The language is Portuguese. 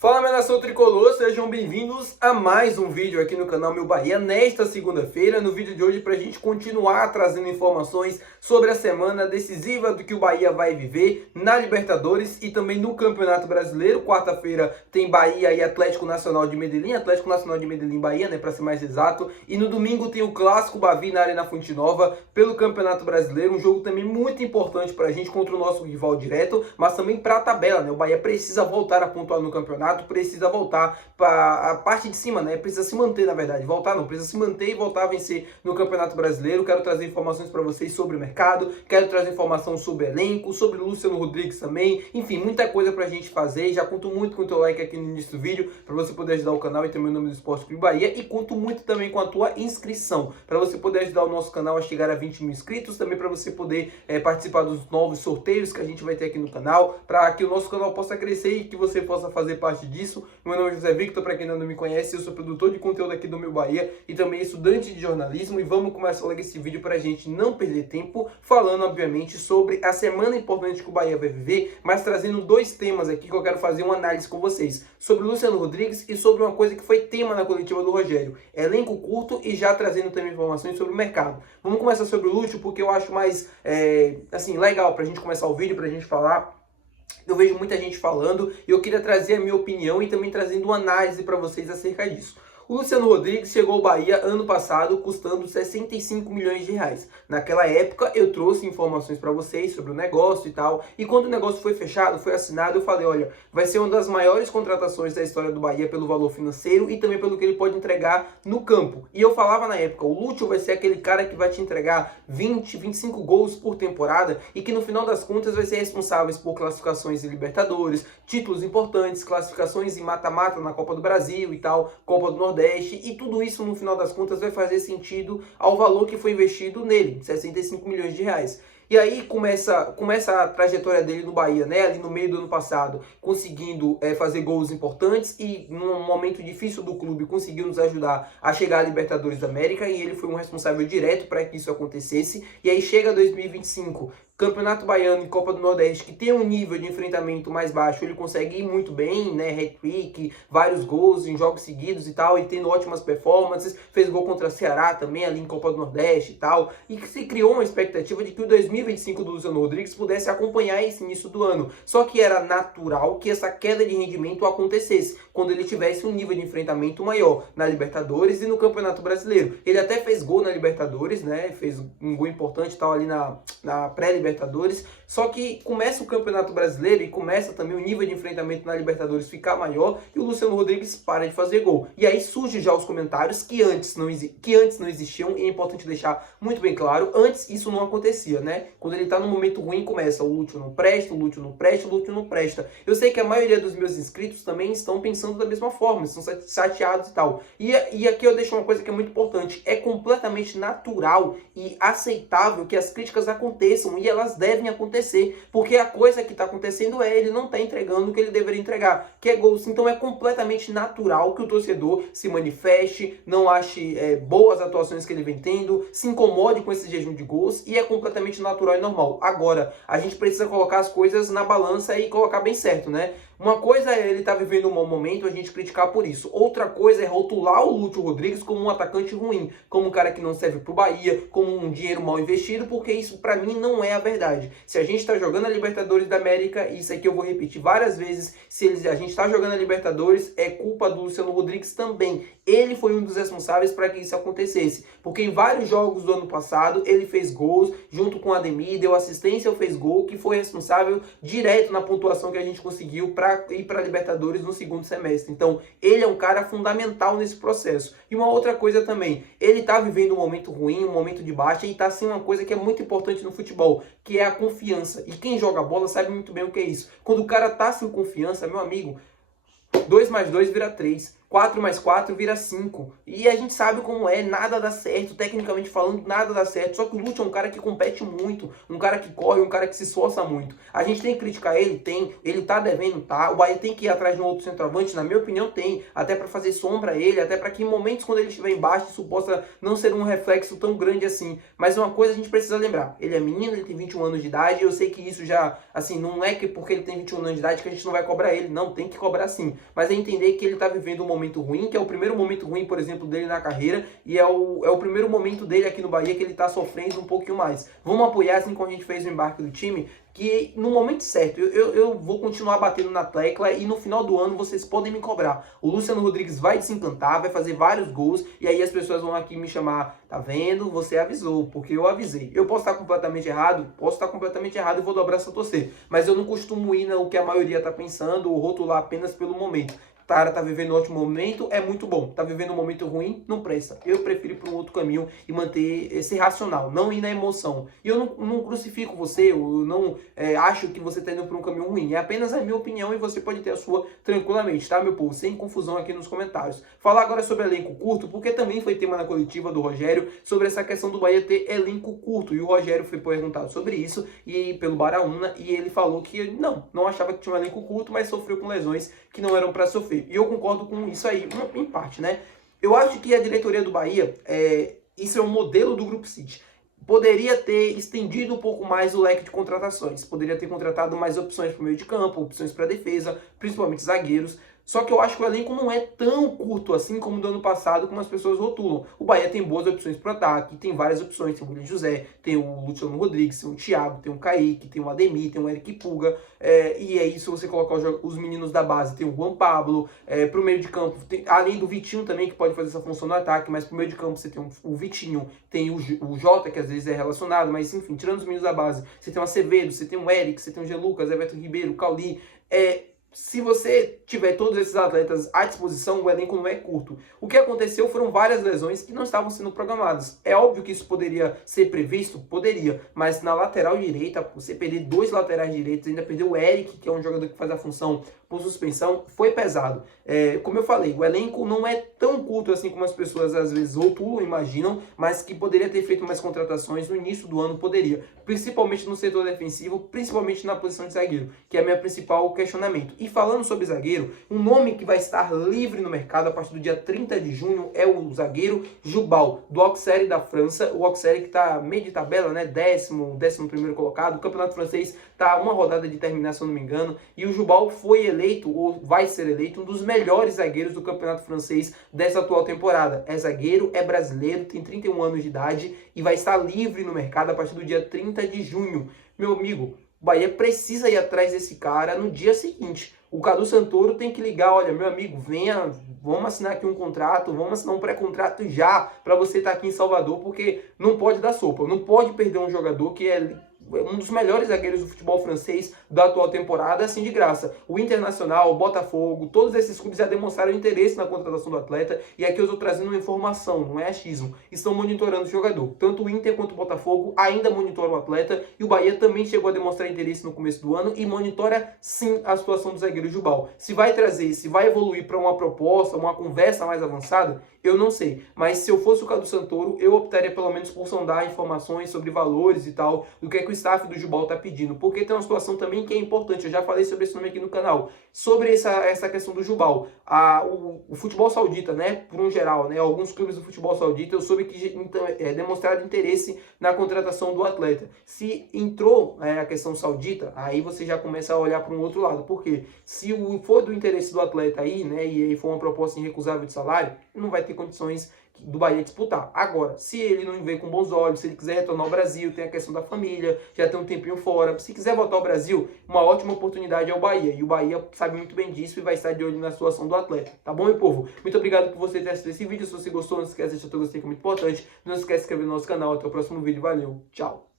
Fala, minha nação tricolor, sejam bem-vindos a mais um vídeo aqui no canal Meu Bahia nesta segunda-feira. No vídeo de hoje, para a gente continuar trazendo informações sobre a semana decisiva do que o Bahia vai viver na Libertadores e também no Campeonato Brasileiro. Quarta-feira tem Bahia e Atlético Nacional de Medellín, Bahia, né, para ser mais exato. E no domingo tem o Clássico Bavi na Arena Fonte Nova pelo Campeonato Brasileiro, um jogo também muito importante para a gente contra o nosso rival direto, mas também para a tabela, né? O Bahia precisa voltar a pontuar no campeonato, precisa voltar para a parte de cima, né? Precisa se manter, na verdade. Voltar não, precisa se manter e voltar a vencer no Campeonato Brasileiro. Quero trazer informações para vocês sobre o mercado, quero trazer informação sobre elenco, sobre Luciano Rodrigues também. Enfim, muita coisa pra gente fazer. Já conto muito com o teu like aqui no início do vídeo, para você poder ajudar o canal e também o nome do Esporte Clube Bahia. E conto muito também com a tua inscrição, para você poder ajudar o nosso canal a chegar a 20 mil inscritos. Também para você poder participar dos novos sorteios que a gente vai ter aqui no canal, para que o nosso canal possa crescer e que você possa fazer parte disso. Meu nome é José Victor, para quem ainda não me conhece, eu sou produtor de conteúdo aqui do Meu Bahia e também estudante de jornalismo. E vamos começar logo esse vídeo para a gente não perder tempo, falando obviamente sobre a semana importante que o Bahia vai viver, mas trazendo dois temas aqui que eu quero fazer uma análise com vocês, sobre o Luciano Rodrigues e sobre uma coisa que foi tema na coletiva do Rogério, elenco curto, e já trazendo também informações sobre o mercado. Vamos começar sobre o Lúcio, porque eu acho mais assim, legal para a gente começar o vídeo, para a gente falar. Eu vejo muita gente falando e eu queria trazer a minha opinião e também trazendo uma análise para vocês acerca disso. O Luciano Rodrigues chegou ao Bahia ano passado custando 65 milhões de reais. Naquela época eu trouxe informações para vocês sobre o negócio e tal. E quando o negócio foi fechado, foi assinado, eu falei, olha, vai ser uma das maiores contratações da história do Bahia pelo valor financeiro e também pelo que ele pode entregar no campo. E eu falava na época, o Lúcio vai ser aquele cara que vai te entregar 20, 25 gols por temporada e que no final das contas vai ser responsável por classificações em Libertadores, títulos importantes, classificações em mata-mata na Copa do Brasil e tal, Copa do Nordeste. E tudo isso, no final das contas, vai fazer sentido ao valor que foi investido nele, 65 milhões de reais. E aí começa a trajetória dele no Bahia, né? Ali no meio do ano passado, conseguindo fazer gols importantes e num momento difícil do clube conseguiu nos ajudar a chegar à Libertadores da América, e ele foi um responsável direto para que isso acontecesse. E aí chega 2025, Campeonato Baiano e Copa do Nordeste, que tem um nível de enfrentamento mais baixo, ele consegue ir muito bem, né? Hat-trick, vários gols em jogos seguidos e tal, e tendo ótimas performances, fez gol contra o Ceará também ali em Copa do Nordeste e tal, e que se criou uma expectativa de que o 2025 do Luciano Rodrigues pudesse acompanhar esse início do ano. Só que era natural que essa queda de rendimento acontecesse quando ele tivesse um nível de enfrentamento maior na Libertadores e no Campeonato Brasileiro. Ele até fez gol na Libertadores, né? Fez um gol importante e tal ali na pré-Libertadores. Só que começa o Campeonato Brasileiro e começa também o nível de enfrentamento na Libertadores ficar maior e o Luciano Rodrigues para de fazer gol. E aí surge já os comentários que antes não existiam, e é importante deixar muito bem claro, antes isso não acontecia, né? Quando ele tá no momento ruim, começa o Lúcio não presta, o Lúcio não presta, o Lúcio não presta. Eu sei que a maioria dos meus inscritos também estão pensando da mesma forma, estão chateados e tal. E aqui eu deixo uma coisa que é muito importante, é completamente natural e aceitável que as críticas aconteçam, e elas devem acontecer, porque a coisa que está acontecendo é ele não está entregando o que ele deveria entregar, que é gols. Então é completamente natural que o torcedor se manifeste, não ache boas atuações que ele vem tendo, se incomode com esse jejum de gols, e é completamente natural e normal. Agora, a gente precisa colocar as coisas na balança e colocar bem certo, né? Uma coisa é ele estar vivendo um mau momento, a gente criticar por isso. Outra coisa é rotular o Lúcio Rodrigues como um atacante ruim, como um cara que não serve pro Bahia, como um dinheiro mal investido, porque isso pra mim não é a verdade. Se a gente tá jogando a Libertadores da América, isso aqui eu vou repetir várias vezes, se a gente tá jogando a Libertadores, é culpa do Luciano Rodrigues também. Ele foi um dos responsáveis para que isso acontecesse, porque em vários jogos do ano passado ele fez gols, junto com o Ademir, deu assistência ou fez gol, que foi responsável direto na pontuação que a gente conseguiu para ir para a Libertadores no segundo semestre. Então ele é um cara fundamental nesse processo. E uma outra coisa também, ele tá vivendo um momento ruim, um momento de baixa, e tá assim uma coisa que é muito importante no futebol, que é a confiança. E quem joga bola sabe muito bem o que é isso. Quando o cara tá sem confiança, meu amigo, 2 mais 2 vira 3. 4 mais 4 vira 5. E a gente sabe como é, nada dá certo, tecnicamente falando, nada dá certo. Só que o Lúcio é um cara que compete muito, um cara que corre, um cara que se esforça muito. A gente tem que criticar ele? Tem. Ele tá devendo? Tá. O Bahia tem que ir atrás de um outro centroavante? Na minha opinião, tem. Até para fazer sombra a ele, até para que em momentos quando ele estiver embaixo, isso possa não ser um reflexo tão grande assim. Mas uma coisa a gente precisa lembrar, ele é menino, ele tem 21 anos de idade, eu sei que isso já, assim, não é que porque ele tem 21 anos de idade que a gente não vai cobrar ele, não, tem que cobrar sim. Mas é entender que ele tá vivendo um momento ruim, que é o primeiro momento ruim, por exemplo, dele na carreira, e é o primeiro momento dele aqui no Bahia que ele tá sofrendo um pouquinho mais. Vamos apoiar, assim como a gente fez o embarque do time, que no momento certo, eu vou continuar batendo na tecla e no final do ano vocês podem me cobrar. O Luciano Rodrigues vai desencantar, vai fazer vários gols e aí as pessoas vão aqui me chamar, tá vendo? Você avisou, porque eu avisei. Eu posso estar completamente errado? Posso estar completamente errado e vou dobrar essa torcer. Mas eu não costumo ir no que a maioria tá pensando ou rotular apenas pelo momento. O cara tá vivendo um ótimo momento, é muito bom. Tá vivendo um momento ruim, não presta. Eu prefiro ir para um outro caminho e manter esse racional, não ir na emoção. E eu não crucifico você, eu não acho que você tá indo para um caminho ruim. É apenas a minha opinião e você pode ter a sua tranquilamente, tá, meu povo? Sem confusão aqui nos comentários. Falar agora sobre elenco curto, porque também foi tema na coletiva do Rogério sobre essa questão do Bahia ter elenco curto. E o Rogério foi perguntado sobre isso e pelo Baraúna e ele falou que não achava que tinha um elenco curto, mas sofreu com lesões que não eram para sofrer. E eu concordo com isso aí, em parte, né? Eu acho que a diretoria do Bahia, isso é um modelo do Grupo City. Poderia ter estendido um pouco mais o leque de contratações. Poderia ter contratado mais opções para o meio de campo, opções para a defesa, principalmente zagueiros. Só que eu acho que o elenco não é tão curto assim como do ano passado, como as pessoas rotulam. O Bahia tem boas opções para o ataque, tem várias opções. Tem o William José, tem o Luciano Rodrigues, tem o Thiago, tem o Kaique, tem o Ademir, tem o Eric Puga. E aí, se você colocar os meninos da base, tem o Juan Pablo. Para o meio de campo, além do Vitinho também, que pode fazer essa função no ataque, mas para o meio de campo você tem o Vitinho, tem o Jota, que às vezes é relacionado, mas enfim, tirando os meninos da base, você tem o Acevedo, você tem o Eric, você tem o G. Lucas, Everton Ribeiro, o Cauli. Se você tiver todos esses atletas à disposição, o elenco não é curto. O que aconteceu foram várias lesões que não estavam sendo programadas. É óbvio que isso poderia ser previsto? Poderia. Mas na lateral direita, você perder 2 laterais direitos, ainda perder o Eric, que é um jogador que faz a função por suspensão, foi pesado. Como eu falei, o elenco não é tão curto assim como as pessoas às vezes rotulam, imaginam, mas que poderia ter feito mais contratações no início do ano, poderia. Principalmente no setor defensivo, principalmente na posição de zagueiro, que é a minha principal questionamento. E falando sobre zagueiro, um nome que vai estar livre no mercado a partir do dia 30 de junho é o zagueiro Jubal, do Auxerre da França. O Auxerre que está meio de tabela, né? 11º colocado. O campeonato francês está uma rodada de terminar, se eu não me engano. E o Jubal foi eleito, ou vai ser eleito, um dos melhores zagueiros do campeonato francês dessa atual temporada. É zagueiro, é brasileiro, tem 31 anos de idade e vai estar livre no mercado a partir do dia 30 de junho. Meu amigo, o Bahia precisa ir atrás desse cara no dia seguinte. O Cadu Santoro tem que ligar, olha, meu amigo, venha, vamos assinar aqui um contrato, vamos assinar um pré-contrato já para você estar aqui em Salvador, porque não pode dar sopa, não pode perder um jogador que é um dos melhores zagueiros do futebol francês da atual temporada, assim de graça. O Internacional, o Botafogo, todos esses clubes já demonstraram interesse na contratação do atleta, e aqui eu estou trazendo uma informação, não é achismo. Estão monitorando o jogador. Tanto o Inter quanto o Botafogo ainda monitoram o atleta, e o Bahia também chegou a demonstrar interesse no começo do ano, e monitora sim a situação do zagueiro Jubal. Se vai trazer, se vai evoluir para uma proposta, uma conversa mais avançada, eu não sei. Mas se eu fosse o Cadu Santoro, eu optaria pelo menos por sondar informações sobre valores e tal, do que é que o staff do Jubal tá pedindo. Porque tem uma situação também que é importante, eu já falei sobre esse nome aqui no canal, sobre essa questão do Jubal. O futebol saudita, né, por um geral, né, alguns clubes do futebol saudita, eu soube que demonstraram interesse na contratação do atleta. Se entrou a questão saudita, aí você já começa a olhar para um outro lado. Por quê? Se for do interesse do atleta aí, né, e aí for uma proposta irrecusável de salário, não vai ter condições do Bahia disputar. Agora, se ele não vê com bons olhos, se ele quiser retornar ao Brasil, tem a questão da família, já tem um tempinho fora, se quiser voltar ao Brasil, uma ótima oportunidade é o Bahia, e o Bahia sabe muito bem disso e vai estar de olho na situação do atleta, tá bom, meu povo? Muito obrigado por você ter assistido esse vídeo. Se você gostou, não esquece de deixar o gostei, que é muito importante, não esquece de se inscrever no nosso canal. Até o próximo vídeo, valeu, tchau!